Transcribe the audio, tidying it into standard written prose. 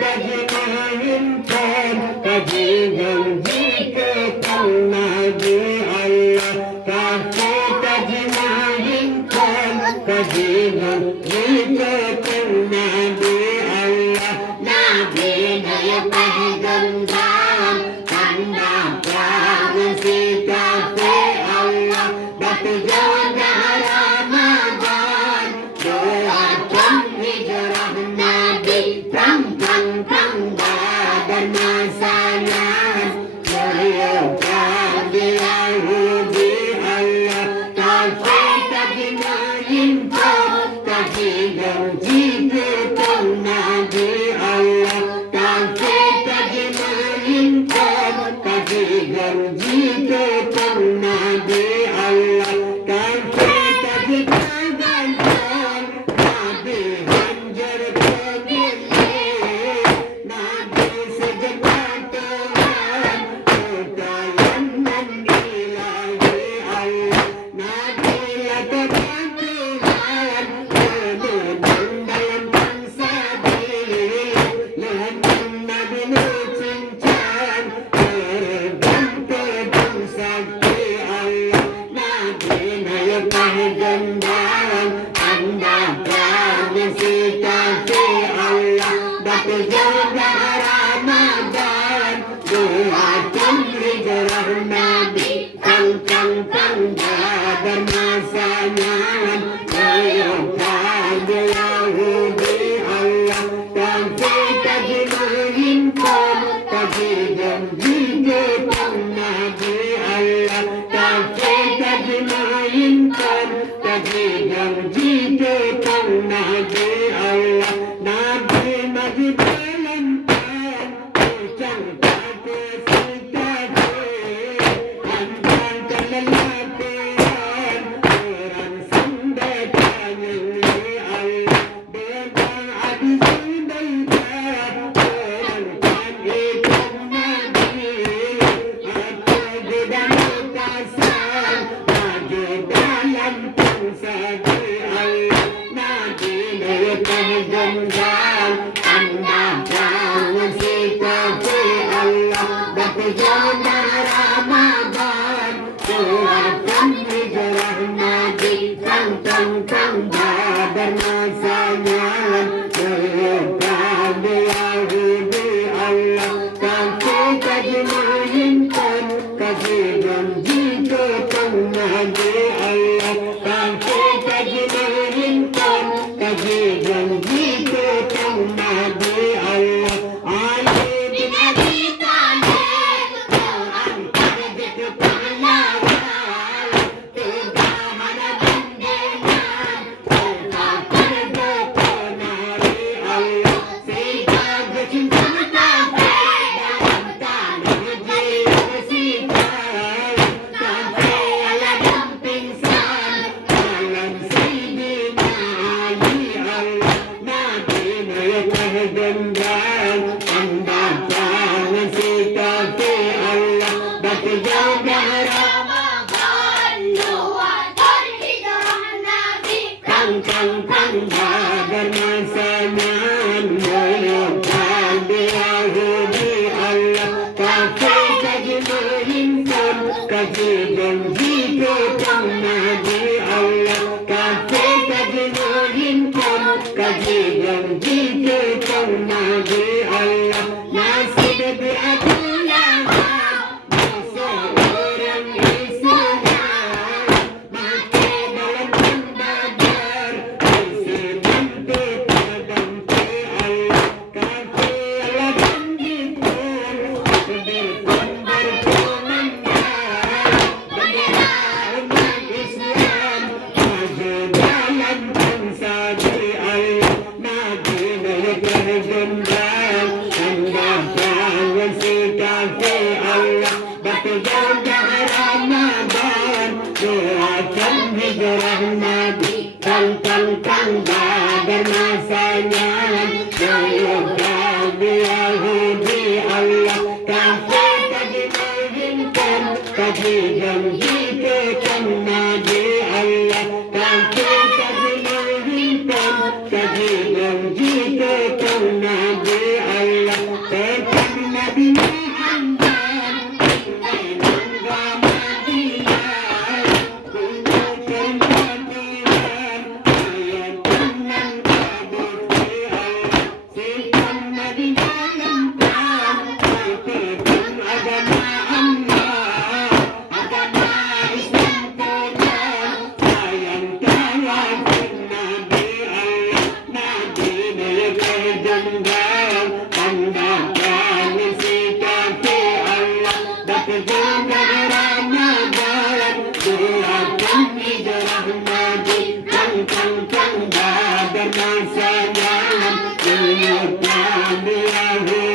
تجمعهم تجيبا جيك النبي الله كافي تجمعهم تجيبا جيك النبي الله نبينا يبهدم دام تندى براغن سيكا في الله بتجود رمضان دواتم هجرة نبي تم تم تم بدر ما سلام ويوكا بيهودي الله كافي تجمعهم تجيبا جيك النبي الله كافي تجمعهم تجيبا جيك النبي الله كافي تجمعهم نبي هنجر بالليل نبي سجدتهم وتيمم إلهي الله نبي لتبتلهم ولمن لم تنسبيل لمن نبي نتنجان وربنت بنسبي الله نبينا يبهدم دام عند أبرام سيكا في الله بتجود رمضان دواتم هجرة نبي كم كم كم بدر ما سنان ويوكا بيهودي الله كافي تجمعهم تجيبا جيك النبي الله كافي تجمعهم تجيبا جيك النبي الله نبي مجد لمكان وشن كافي سيكافي أنتان كللاتيان ورن سندكان اللي الله بيبان عبزي بيبان ورن كان إيكم نبي أتجد مكاسان مجد لم تنسبي الله نبينا يبهدم دام عند أبرام سيكا في الله بتجود رمضان دواتم هجرة نبي كم كم كم بدر ما سنان ويوكا بيهودي الله كافي تجمعهم تجيبا جيك النبي الله كافي تجمعهم تجيبا جيك النبي الله علي بن أبي طالب قرآن ترجك طلال تدامن بندنان تلقى ترجك ناري الله سيدا بشن سمتا دام تالي جيب سيدا كافي على دم بنسان علم سيدنا علي الله نبينا يبهدم دام عند أبرام سيكا في الله بتجود رمضان دواتم هجرة نبي كم كم كم بدر ما سنان ويوكا بيهودي الله كافي تجمعهم تجيبا جيك النبي الله كافي تجمعهم تجيبا جيك النبي الله ناسب بأبو لهب مسرورا إسلام ما كان لمن بدر إسلام بقدم في الله كافي لمن بكون بكون بركون النار بجراهم الإسلام مجد لم تنسى الله نبينا يبهدم دام عند أبرام سيكا في الله بتجود رمضان دواتم هجرة نبي كم كم كم بدر ما سنان ويوكا بيهودي الله كافي تجمعهم تجيبا جيك النبي الله كافي تجمعهم تجيبا جيك النبي الله di dalam Tuhan Titipkan agama Allah agama Islam Tuhan sayang tawafin Nabi Allah Nabi legenda anda kami sikapi Allah dapat juga Ramadan doakan hijrah Nabi kang badar masa nyalam Tuhan Nabi